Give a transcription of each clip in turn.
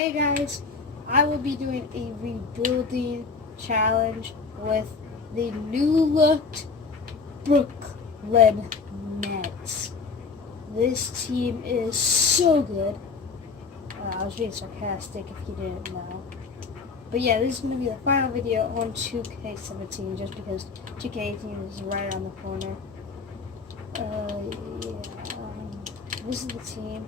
Hey guys, I will be doing a rebuilding challenge with the new looked Brooklyn Nets. This team is so good. I was being sarcastic if you didn't know. But yeah, this is going to be the final video on 2K17 just because 2K18 is right around the corner. This is the team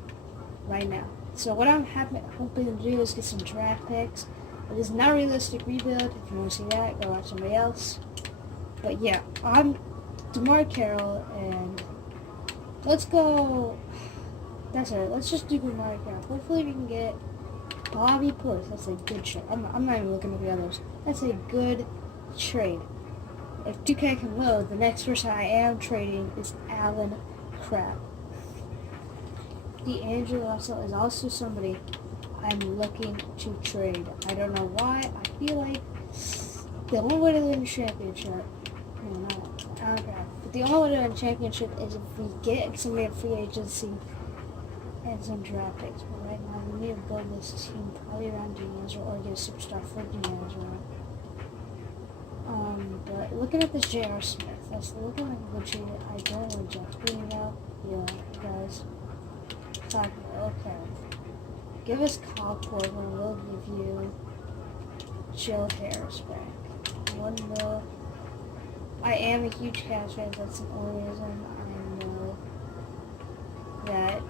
right now. So what I'm hoping to do is get some draft picks. It is not a realistic rebuild. If you want to see that, go watch somebody else. But yeah, I'm DeMar Carroll, and let's go. That's it. Let's just do DeMar Carroll. Hopefully we can get Bobby Portis. That's a good trade. I'm not even looking at the others. That's a good trade. If 2K can load, the next person I am trading is Allen Crabbe. D'Angelo Russell is also somebody I'm looking to trade. I don't know why. I feel like the only way to win the championship, but the only way to win the championship is if we get somebody in free agency and some draft picks. But right now, we need to build this team probably around D'Angelo or get a superstar for D'Angelo. But looking at this J.R. Smith, that's looking like a good trade. I don't want Jeff Green now. Yeah, guys. Okay. Give us Kyle Korver, we'll give you Joe Harris back. 1 mil. I am a huge Cavs fan, that's the only reason I know that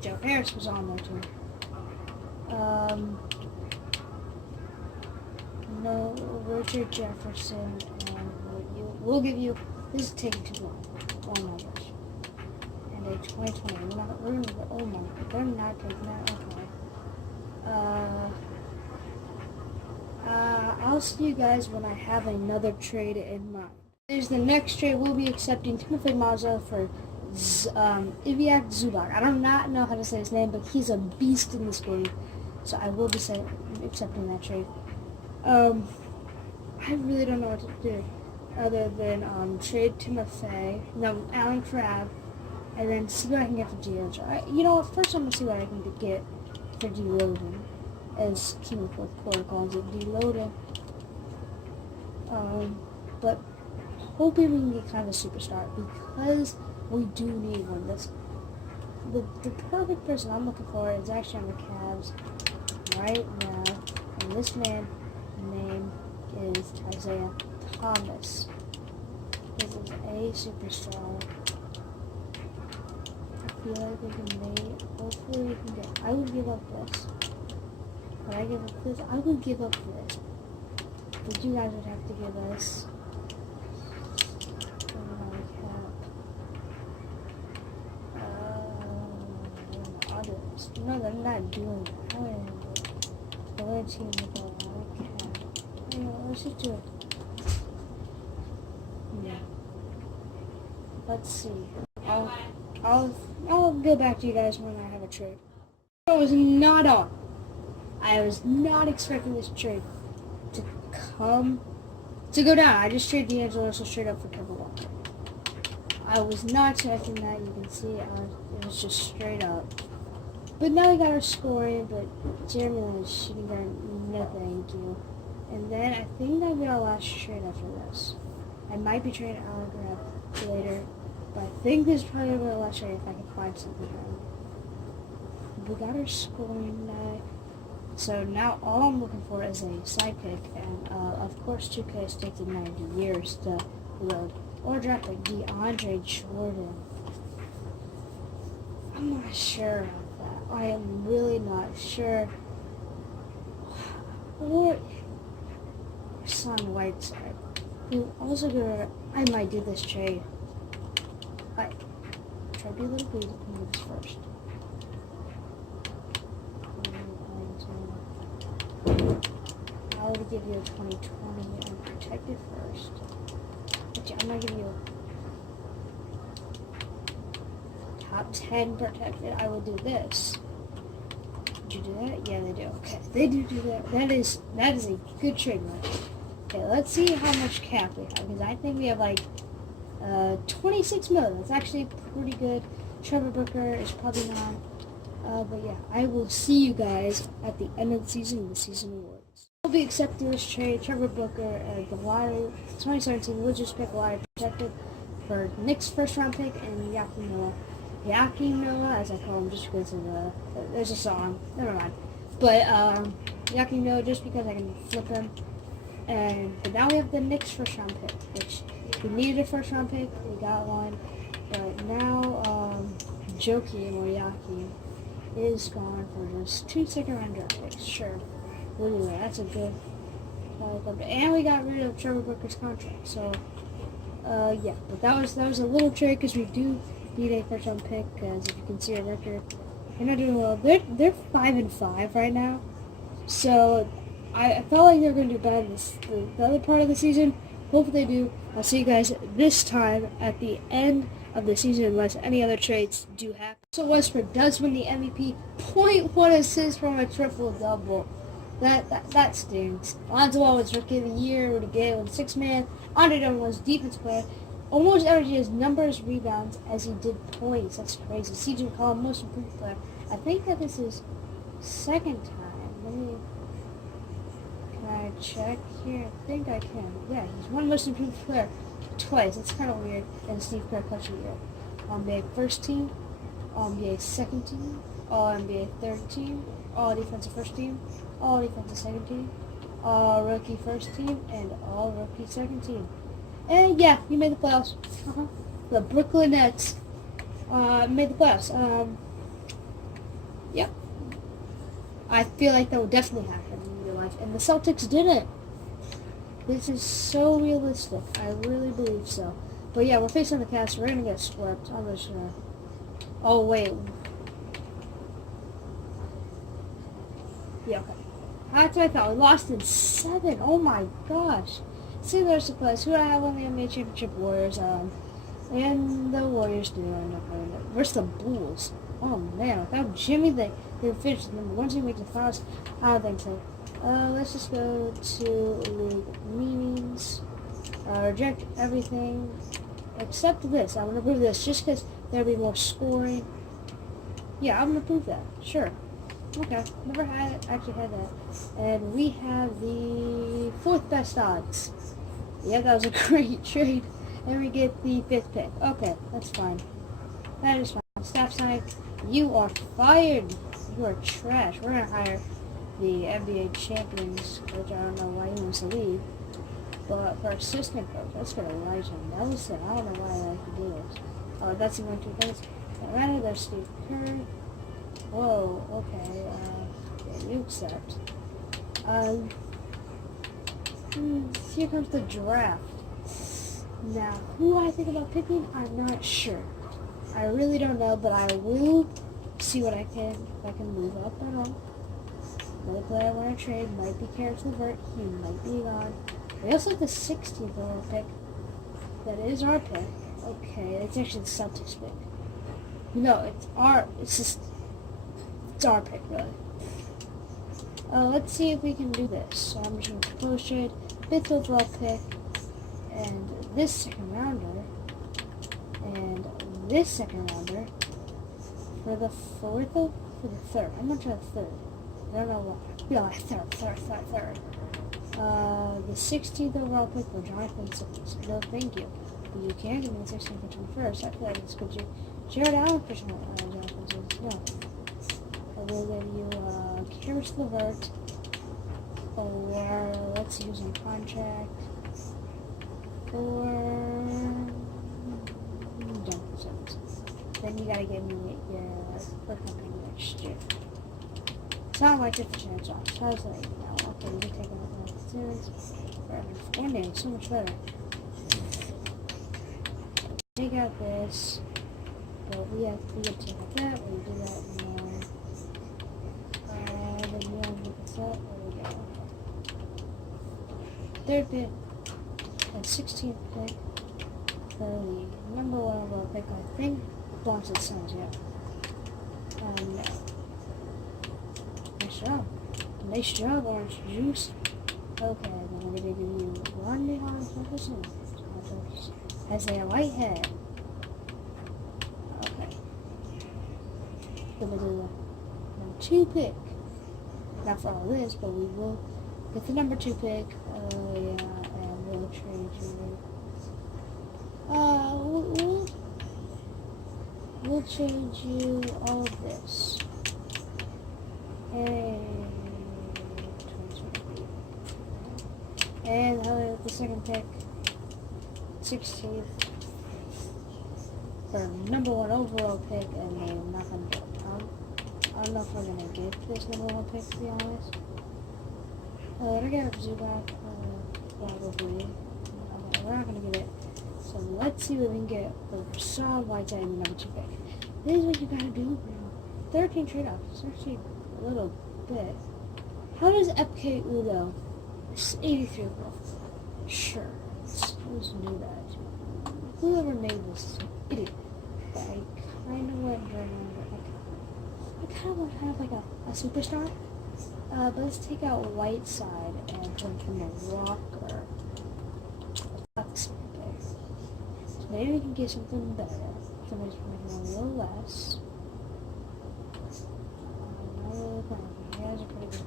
Joe Harris was on there too. No, Richard Jefferson, and we'll give you, this is taking too long. 1 number. 2020. We're gonna go, oh my, they're not taking that. Okay. I'll see you guys when I have another trade in mind. There's the next trade. We'll be accepting Timothy Mazza for Iviak Zubac. I do not know how to say his name, but he's a beast in this game. So I will be accepting that trade. I really don't know what to do other than trade Allen Crabbe. And then see what I can get for D'Angelo. You know what, first I'm going to see what I can get for deloading. As King of Fourth Quarter calls it, deloading. But hoping we can get kind of a superstar because we do need one. The perfect person I'm looking for is actually on the Cavs right now. And this man's name is Isaiah Thomas. This is a superstar. I feel like we can make, hopefully we can get, I would give up this. Would I give up this? I would give up this. But you guys would have to give us, I'll do this. No, they're not doing that. How am I? The other team with a lot of cap. Anyway, let's just do it. Yeah. Let's see. I'll go back to you guys when I have a trade. I was not on. I was not expecting this trade to go down. I just traded D'Angelo Russell straight up for Kemba Walker. I was not expecting that. You can see it was just straight up. But now we got our scoring, but Jeremy Lin is shooting guard. No thank you. And then I think that'll be our last trade after this. I might be trading Allen Crabbe later. But I think this is probably going to be the last trade if I can find something right. We got our scoring guy. So now all I'm looking for is a sidekick. And of course 2K is taking 90 years to load. Or draft like DeAndre Jordan. I'm not sure about that. I am really not sure. Or Son Whiteside. Who also gonna, I might do this trade. Try to be a little greedy and do this first. I would give you a 2020 and protect it first. But I'm going to give you a top 10 protected. I will do this. Did you do that? Yeah, they do. Okay, they do that. That is a good trade, right? Okay, let's see how much cap we have because I think we have like 26 million. That's actually pretty good. Trevor Booker is probably not But yeah, I will see you guys at the end of the season in the season awards. I'll be accepting this trade. Trevor Booker and the lottery 2017 Wizards pick lottery protected for Knicks first round pick and Joakim Noah. Joakim Noah, as I call him, just because of there's a song. Never mind. But Joakim Noah, just because I can flip him. But now we have the Knicks first round pick, which we needed a first round pick. We got one. But now Joakim is gone for just 2 second-round draft picks. Sure, we'll do that. That's a good. And we got rid of Trevor Booker's contract. So, yeah. But that was a little trade because we do need a first-round pick. Because if you can see our record, they're not doing well. They're 5-5 right now. So I felt like they're going to do bad the other part of the season. Hopefully they do. I'll see you guys this time at the end of the season unless any other trades do happen. So Westbrook does win the MVP. 0.1 assists from a triple-double. That stings. Lonzo Ball was Rookie of the Year. Rudy Gay was 6-man. Andre Drummond was Defense Player. Almost averaged his numbers, rebounds as he did points. That's crazy. CJ McCollum, Most Improved Player. I think that this is second time. Can I check here? I think I can. Yeah, he's won Most Improved Player twice. That's kind of weird. And Steve Kerr Coach of the Year. All-NBA first team, All-NBA second team, All-NBA third team, All-Defensive first team, All-Defensive second team, All-Rookie first team, and All-Rookie second team. And yeah, he made the playoffs. The Brooklyn Nets made the playoffs. Yep. I feel like that will definitely happen in real life. And the Celtics didn't. This is so realistic. I really believe so. But yeah, we're facing the Cavs. We're going to get swept. I'm just going to... Oh, wait. Yeah, okay. That's what I thought. We lost in 7. Oh my gosh. See the rest of the place. Who do I have on the NBA Championship? Warriors. And the Warriors do end up winning it. Where's the Bulls? Oh man, without Jimmy, they would finish number 1 team, make the finals. I don't think so. Let's just go to league meetings. Reject everything except this. I'm going to prove this just because there'll be more scoring. Yeah, I'm going to prove that. Sure. Okay. Never actually had that. And we have the 4th best odds. Yeah, that was a great trade. And we get the 5th pick. Okay, that's fine. That is fine. Staff sign, you are fired. You are trash. We're going to hire the NBA champions, which I don't know why he wants to leave. But for assistant coach, let's get Elijah Nelson. I don't know why I like to do this. Oh, that's the 1, 2 things. Atlanta, there's Steve Kerr. Whoa, okay. Yeah, you accept. Here comes the draft. Now, who I think about picking, I'm not sure. I really don't know, but I will see what I can, if I can move up or not. Another player I want to trade might be Karis LeVert. He might be gone. We also have the 16th overall pick. That is our pick. Okay, it's actually the Celtics pick. No, it's our pick, really. Let's see if we can do this. So I'm just going to propose trade. 5th overall pick. And this second rounder. And this second rounder. For the 4th or for the 3rd? I'm not sure the 3rd. I don't know what. Yeah, third. The 16th overall pick for Jonathan Simmons. No, thank you. But you can give me the 16th for 21st. I feel like it's good to Jared Allen for Jonathan Simmons. No. I will give you Karis LeVert. Or let's use a contract for Jonathan Simmons. Then you gotta give me your first company next year. It's not like it's a chance off. So I was like, no, okay, we can take it Simmons. One day, so much better. Take out this. But we have to take out that. We do that more. Then we want to make this up. There we go. 3rd pick. And 16th pick. For the number 1 overall pick, I think, belongs to the Suns, yeah. No. Nice job, Orange Juice. Okay, then we're going to give you one DeHaan Jefferson. Isaiah Whitehead. Okay. 2 pick. Not for all this, but we will get the number 2 pick. Yeah, and we'll trade you. We'll change you all of this. And the second pick, 16th, for number 1 overall pick, and they're not going to do it. I don't know if we're going to get this number 1 pick, to be honest. We're going to have Zubac, probably. We're not going to get it. So let's see what we can get for Rashaad Whiteside and number 2 pick. This is what you got to do, bro. 13 trade-offs. It's actually a little bit. How does FK Udo? It's 83 overall. Sure. Let's do that. Whoever made this is an idiot. But I kind of want to remember. I kind of want to have like a superstar. But let's take out Whiteside and put him a Walker. So maybe we can get something better. Somebody's making a little less. You guys are pretty good.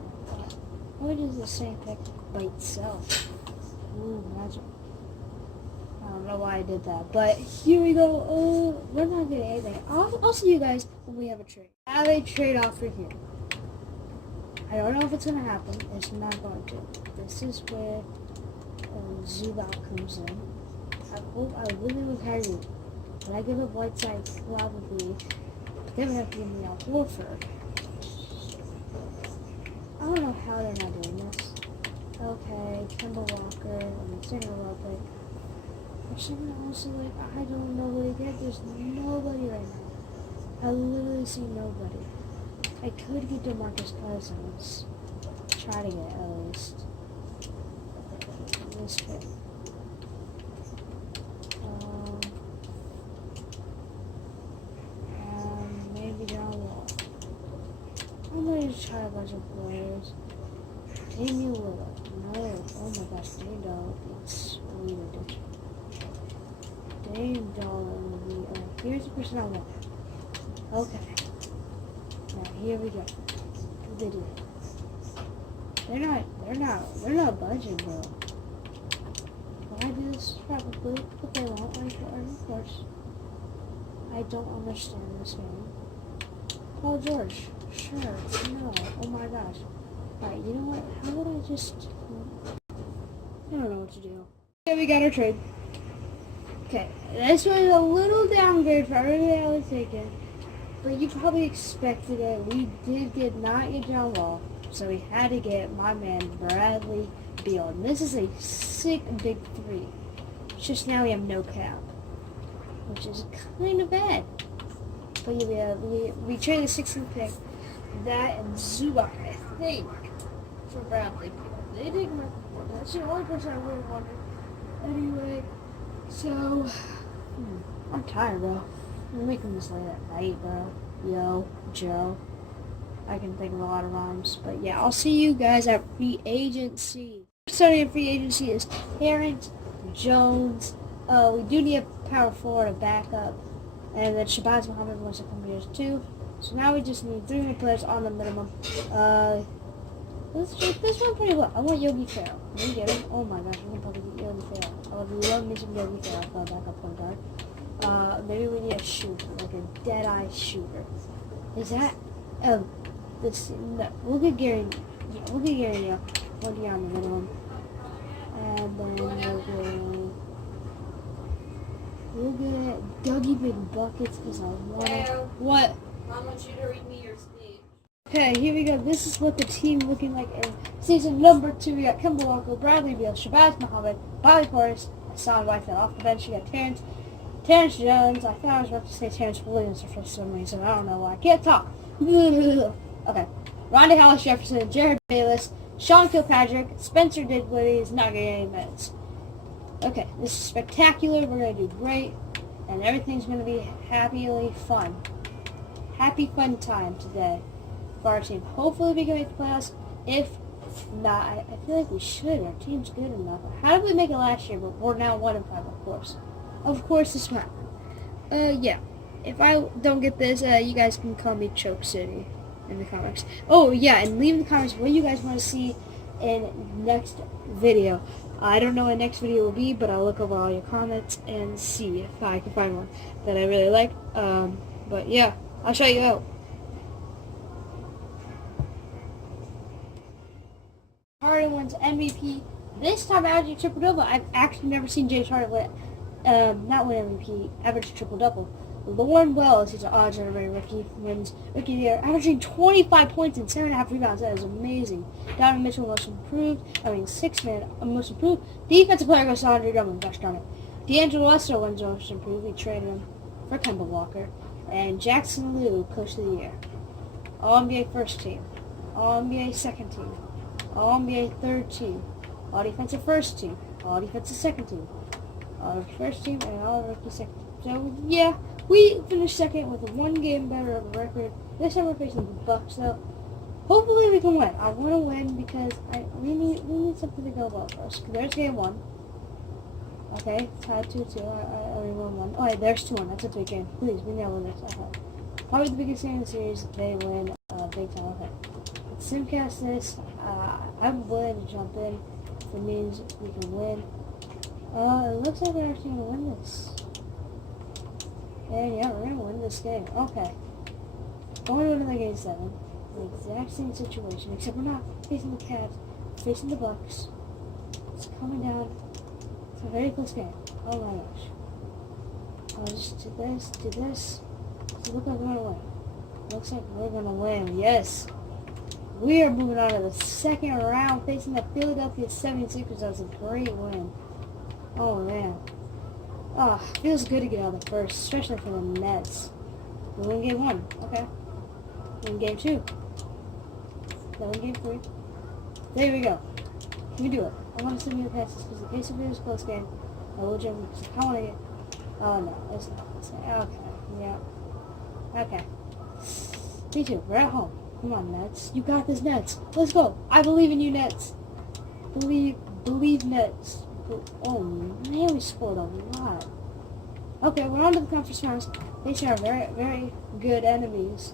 Why does the same pick by itself? Ooh, magic. I don't know why I did that, but here we go. We're not getting anything. I'll see you guys when we have a trade. I have a trade offer here. I don't know if it's going to happen. It's not going to. This is where Zubac comes in. I really would Kyrie. But I give up Whiteside probably. But they would have to give me Al Horford. I don't know how they're not doing this. Okay, Kemba Walker, and the second overall pick. There's someone also like, I don't know who they get. There's nobody right now. I literally see nobody. I could get DeMarcus Cousins. Try to get at least. This pick. Maybe John Wall. I'm going to try a bunch of players. Damian Lillard. No. Oh my gosh, Dame Dollar. It's really ridiculous. Dame Dollar. Here's the person I want. Okay. Now here we go. What they do? They're not budging, bro. Will I do this? Probably, but they won't. Of course. I don't understand this game. Paul George. Sure. No. Oh my gosh. Alright, you know what? How would I just... I don't know what to do. Okay, we got our trade. Okay, this was a little downgrade for everything I was taking. But you probably expected it. We did not get John Wall. So we had to get my man Bradley Beal. And this is a sick big 3. It's just now we have no cap. Which is kind of bad. But yeah, we traded the 16th pick. That and Zubac, I think, for Bradley Beal. They didn't work before. That's the only person I really wanted. Anyway, so I'm tired, bro. I'm making this late at night, bro. Yo, Joe. I can think of a lot of rhymes. But yeah, I'll see you guys at free agency. Starting at free agency is Terrence Jones. We do need a power forward, a backup. And then Shabazz Muhammad wants to come here too. So now we just need 3 more players on the minimum. Let's check this one pretty well. I want Yogi Ferrell. Can we get him? Oh my gosh, I can probably get Yogi Ferrell. I would love me some Yogi Ferrell for a backup point guard. Maybe we need a shooter, like a dead-eye shooter. Is that... this... No, we'll get Gary... Yeah, we'll get Gary Neal. 1 year on the minimum. And then we'll get Dougie Big Buckets because I want it. What? I want you to read me your speech. Okay, here we go. This is what the team looking like in season number 2. We got Kemba Walker, Bradley Beal, Shabazz Muhammad, Bobby Portis, Hassan Whiteside off the bench. You got Terrence Jones. I thought I was about to say Terrence Williams for some reason. I don't know why. I can't talk. Okay. Rondae Hollis Jefferson, Jared Bayless, Sean Kilpatrick, Spencer Dinwiddie is not getting any minutes. Okay, this is spectacular. We're going to do great. And everything's going to be happily fun. Happy fun time today for our team. Hopefully we can make the playoffs. If not, I feel like we should. Our team's good enough. How did we make it last year? But we're now 1-5, of course. Of course this one. Yeah. If I don't get this, you guys can call me Choke City. in the comments. Oh, yeah, and leave in the comments what you guys want to see in next video. I don't know what next video will be, but I'll look over all your comments and see if I can find one that I really like. But yeah, I'll show you out. Harden wins MVP. This time averaging triple-double. I've actually never seen James Harden not win MVP, average triple-double. Lauren Wells, he's an odd-generated rookie, wins Rookie of the Year, averaging 25 points and 7.5 rebounds. That is amazing. Donovan Mitchell, most improved. Six-man, most improved. Defensive player goes to Andre Drummond. Gosh darn it. D'Angelo Russell wins most improved. We traded him for Kemba Walker. And Jackson Liu, Coach of the Year. All-NBA first team. All-NBA second team. All-NBA third team. All-defensive first team. All-defensive second team. All-rookie first team and all-rookie second team. So, yeah, we finished second with a 1 game better of a record. This time we're facing the Bucks, though. Hopefully we can win. I want to win because we need something to go well for us. There's game 1. Okay, tied 2-2. I only won 1. Oh, yeah, there's 2-1. That's a 3 game. Please, we never win this. Okay. Probably the biggest game in the series. They win big time. Okay. Let's simcast this. I'm willing to jump in if it means we can win. It looks like we're actually going to win this. And yeah, we're going to win this game. Okay. Going into the game 7. The exact same situation, except we're not facing the Cavs, we're facing the Bucks. It's coming down. It's a very close game. Oh my gosh. I'll just do this, do this. Does it look like we're going to win? Looks like we're going to win. Yes. We are moving on to the second round, facing the Philadelphia 76ers. That was a great win. Oh, man. Oh, feels good to get out of the first, especially for the Nets. We win game 1. Okay. Win game 2. Then win game 3. There we go. Can we do it? I want to send you the passes because in case of it is a close game, I will jump because I want to get... Oh, no. It's not. Okay. Yeah. Okay. Me too. We're at home. Come on, Nets. You got this, Nets. Let's go. I believe in you, Nets. Believe Nets. Oh, man, we scored a lot. Okay, we're on to the conference finals. These are very, very good enemies.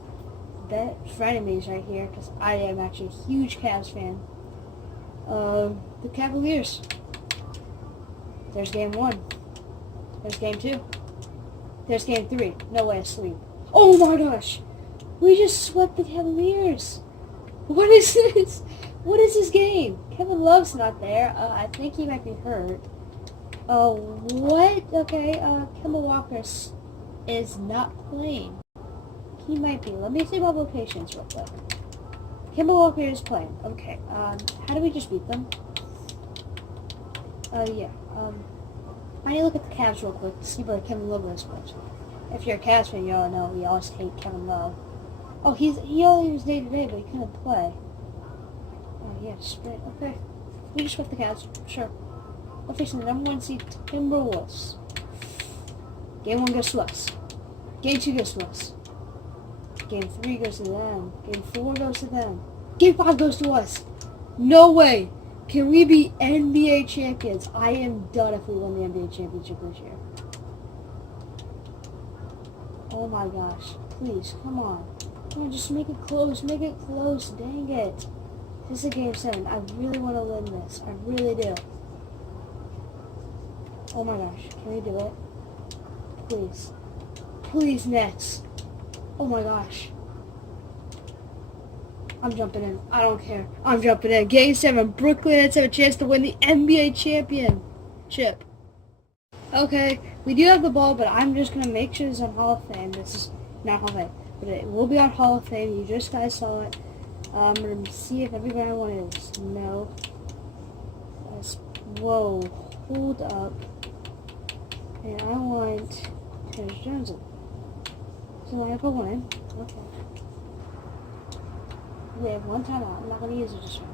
Frenemies right here, because I am actually a huge Cavs fan. The Cavaliers. There's game 1. There's game 2. There's game 3. No way to sleep. Oh my gosh! We just swept the Cavaliers. What is this? What is this game? Kevin Love's not there. I think he might be hurt. Oh, what? Okay, Kemba Walker is not playing. He might be. Let me see my locations real quick. Kemba Walker is playing. Okay, how do we just beat them? Yeah. I need to look at the Cavs real quick to see where Kevin Love is. If you're a Cavs fan, you all know we always hate Kevin Love. Oh, he only was day-to-day, but he couldn't play. Oh, yeah, sprint. Okay. We just swept the Cavs. Sure. We're facing the number 1 seed Timberwolves. Game 1 goes to us. Game 2 goes to us. Game 3 goes to them. Game 4 goes to them. Game 5 goes to us. No way. Can we be NBA champions? I am done if we win the NBA championship this year. Oh my gosh. Please, come on. Come on, just make it close. Make it close. Dang it. This is a game 7. I really want to win this. I really do. Oh my gosh. Can we do it? Please. Please, Nets. Oh my gosh. I'm jumping in. I don't care. I'm jumping in. Game 7. Brooklyn Nets have a chance to win the NBA championship. Okay. We do have the ball, but I'm just going to make sure it's on Hall of Fame. This is not Hall of Fame, but it will be on Hall of Fame. You just guys saw it. I'm going to see if everybody I want is. No. Whoa. Hold up. And I want Terrence Johnson. So I put 1 in. Okay. We have 1 timeout. I'm not going to use it just now.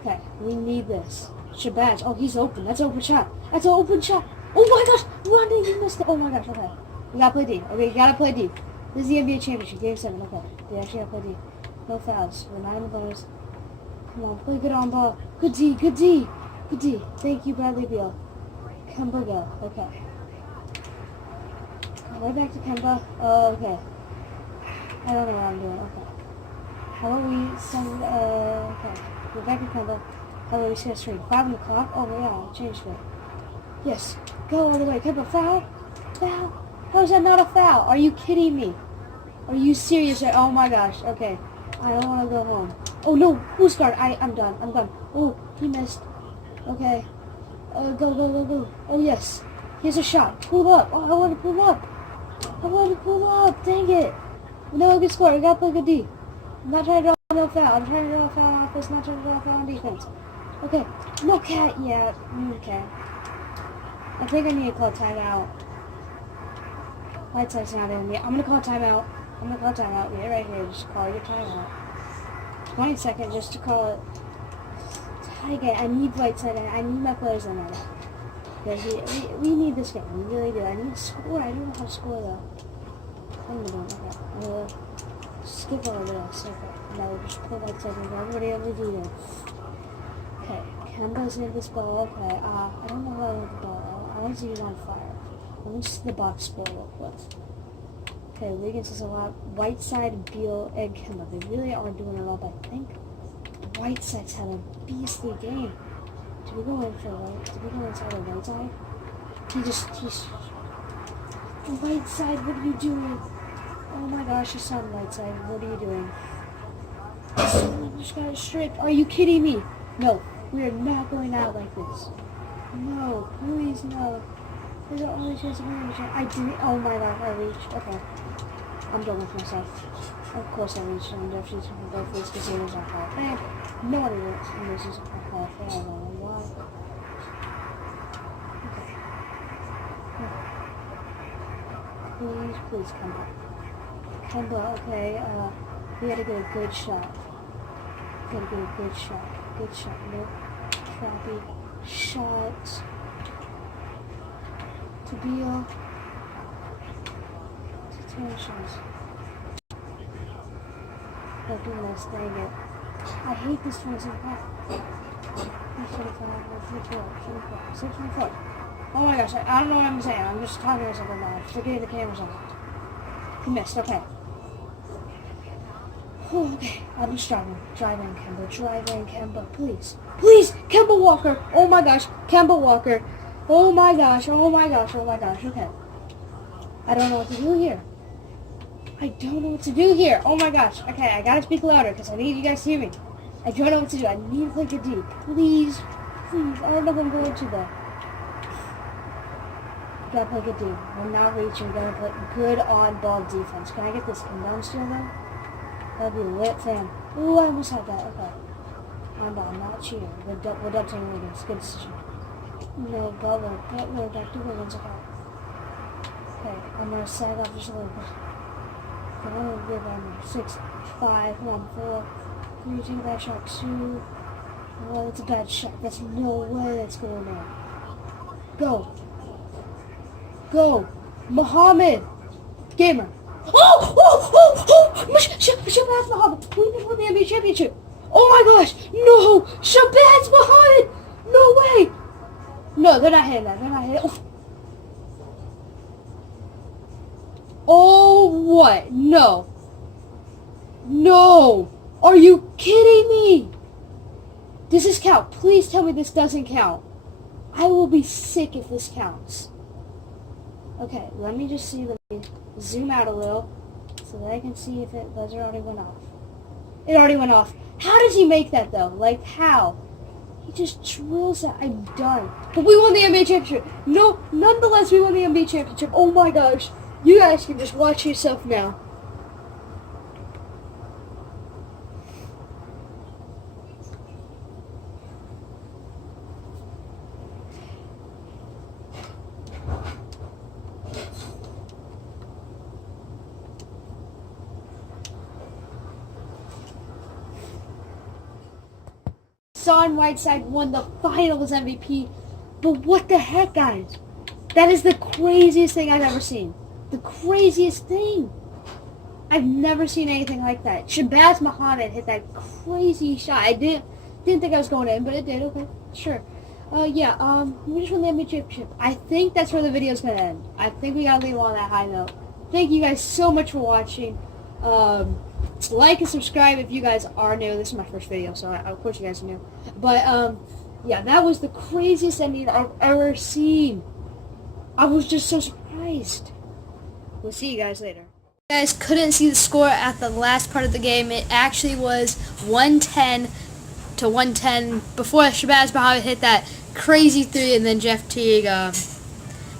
Okay. We need this. Shabazz. Oh, he's open. That's an open shot. That's an open shot. Oh my gosh. Running. He missed it. Oh my gosh. Okay. We got to play D. Okay, you got to play D. This is the NBA championship. Game 7. Okay. We actually got to play D. No fouls. We're not in the bonus. Come on. Play good on ball. Good D. Good D. Good D. Thank you, Bradley Beal. Kemba go. Okay. Right back to Kemba. Oh, okay. I don't know what I'm doing. Okay. Hello, some, okay. Rebecca Campbell. Hello, East Street. 5 o'clock? Oh, yeah, I changed it. Yes. Go all the way. Campbell, foul? Foul? How is that not a foul? Are you kidding me? Are you serious? Oh my gosh. Okay. I don't want to go home. Oh no. Who's guard? I'm done. I'm done. Oh, he missed. Okay. Go. Oh yes. Here's a shot. Pull up. Oh, I want to pull up. Dang it. No good score. We got to play good D. I'm not trying to draw no foul. I'm trying to draw a foul on offense. Not trying to draw a foul on defense. Okay. No cat. Yeah. Okay. I think I need to call timeout. Whiteside's not in yet. I'm going to call timeout. Yeah, right here. Just call your timeout. 20 seconds just to call it. Tie again. I need Whiteside. I need my players in there. Because we need this game. We really do. I need to score. I don't know how to score though. I'm going to skip over this. Okay. No, just put Whiteside in. Everybody able to do this. Okay. Kemba's in this ball. Okay. I don't know how to hold the ball. I want to use on fire. Let me see the box score real quick. Okay, Wiggins is a lot. Whiteside, Beal, and Kemba. They really are doing it all, but I think Whiteside's had a beastly game. Did we go in for right? Did we go inside of Whiteside? He's... Whiteside, what are you doing? Oh my gosh, your son, Whiteside, what are you doing? I just got stripped. Are you kidding me? No, we are not going out like this. No, please no. There's the only chance of winning. I didn't. Oh my god, I reached. Okay. I'm done with myself. Of course I reached. I'm definitely going to go for this because it was a Hall of Fame. Nobody wants and this is a Hall of Fame. I don't know why. Okay. Please come back. Okay. We gotta get a good shot. Good shot. No crappy shot. To Beal. To Tensions. Oh goodness, dang it. I hate this 25. 624. Oh my gosh, I don't know what I'm saying. I'm just talking to myself now. Forgetting the camera's on. He missed, okay. Oh, okay. I'm just driving Kemba, please. Please, Kemba Walker. Oh my gosh, Kemba Walker. Oh my gosh, okay. I don't know what to do here. Oh my gosh. Okay, I gotta speak louder because I need you guys to hear me. I don't know what to do. I need to play good D. Please. I don't know what I'm going to though. Gotta play good D. I'm not reaching. Gotta play good on-ball defense. Can I get this down still though? That'd be lit, fam. Ooh, I almost had that. Okay. On-ball, not cheating. We're dub team Wiggins. Good decision. No, Butler, back to Wiggins. Okay, I'm gonna sag off just a little bit. I'm gonna give him 6, 5, 1, 4, 3, take that shot, 2. Oh, that's a bad shot. There's no way that's going there. Go! Muhammad! Gamer! Shabazz Muhammad! We just won the NBA championship! Oh my gosh! No! Shabazz Muhammad! No way! No, they're not hitting that. Oh, what? No. Are you kidding me? Does this count? Please tell me this doesn't count. I will be sick if this counts. Okay, let me just see. Let me zoom out a little so that I can see if it buzzer already went off. It already went off. How does he make that though? Like how? He just drills that. I'm done. But we won the NBA championship. No, nonetheless, we won the NBA championship. Oh my gosh. You guys can just watch yourself now. Hassan Whiteside won the Finals MVP. But what the heck, guys? That is the craziest thing I've ever seen. The craziest thing. I've never seen anything like that. Shabazz Muhammad hit that crazy shot. I didn't think I was going in, but it did. Okay, sure. We just won the NBA championship. I think that's where the video's going to end. I think we got to leave on that high note. Thank you guys so much for watching. like and subscribe if you guys are new. This is my first video, so of course you guys are new. But, yeah, that was the craziest ending I've ever seen. I was just so surprised. We'll see you guys later. You guys couldn't see the score at the last part of the game. It actually was 110 to 110 before Shabazz Muhammad hit that crazy 3, and then Jeff Teague, I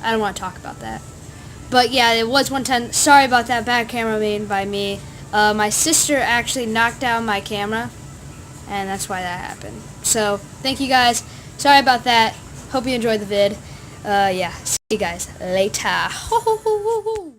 don't want to talk about that. But yeah, it was 110. Sorry about that, bad camera made by me. My sister actually knocked down my camera, and that's why that happened. So, thank you guys. Sorry about that. Hope you enjoyed the vid. Yeah, see you guys later. Ho, ho, ho, ho, ho.